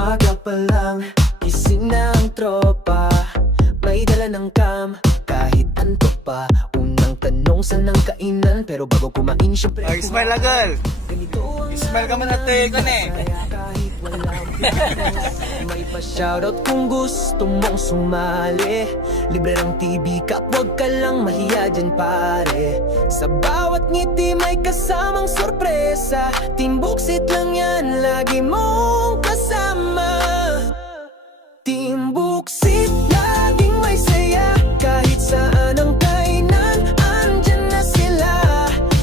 Umaga pa lang, gising na ang tropa. May dala ng cam, kahit antok pa. Unang tanong saan ang kainan, pero bago kumain syempre Oh, smile lang, girl. ganito ang Smile ka man natin, gani. kaya kahit walang may pa-shoutout kung gusto mong sumali. Libre ng TV Cup, wag ka lang mahiya dyan pare. Sa bawat ngiti may kasamang sorpresa. Team Buksit lang yan, lagi mong kasama. Team Buksit, laging may saya. Kahit saan ang kainan, andyan na sila.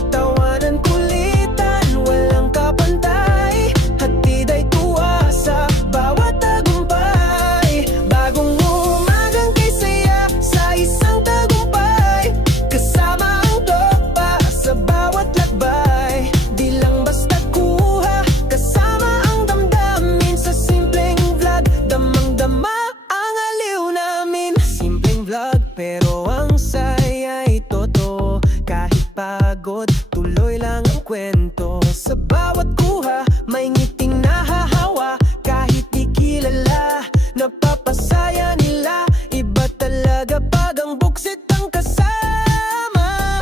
Tawanan, kulitan, walang kapantay. Hatid ay tuwa sa bawat tagumpay. Bagong umagang kay saya sa isang tagumpay. Kasama ang tropa sa bawat lakbay. Di lang basta kuha, kasama ang damdamin sa simpleng vlog. Damang-dama ang aliw namin. Simpleng vlog pero ang saya'y totoo. Kahit pagod, tuloy lang ang kwento. Sa bawat kuha, may ngiting nahahawa. Kahit di kilala, napapasaya nila. Iba talaga pag ang Buksit ang kasama.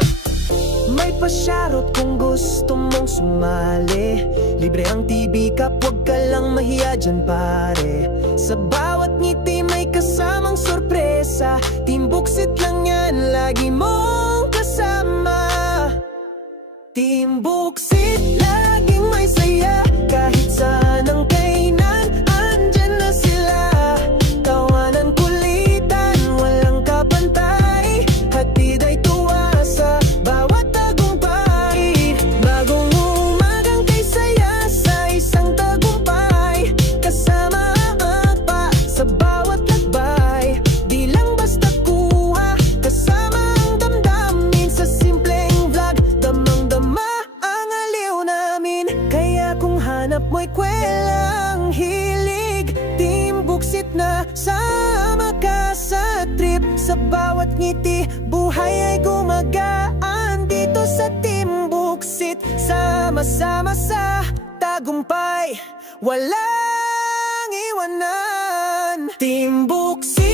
May pa-shoutout kung gusto mong sumali. Libre ang TV Cup, wag ka lang mahiya dyan pare. Sa bawat ngiti may kasamang sorpresa. Team Buksit lang yan, lagi mong kasama. Team Buksit, laging may saya. Kahit saan ang kainan, andyan na sila. Tawanan, kulitan, walang kapantay. Hatid ay tuwa sa bawat tagumpay. Bagong umagang kay saya sa isang tagumpay. Kasama ang pa sa bawat lakbay. Di lang basta kuha, kasama ang damdamin sa simpleng vlog. Damang-dama ang aliw namin. Kaya kung hanap mo'y kwelang hilig, Team Buksit na sama ka sa trip. Sa bawat ngiti, buhay ay gumagaan. Dito sa Team Buksit, sama-sama sa tagumpay, walang iwanan. Team Buksit.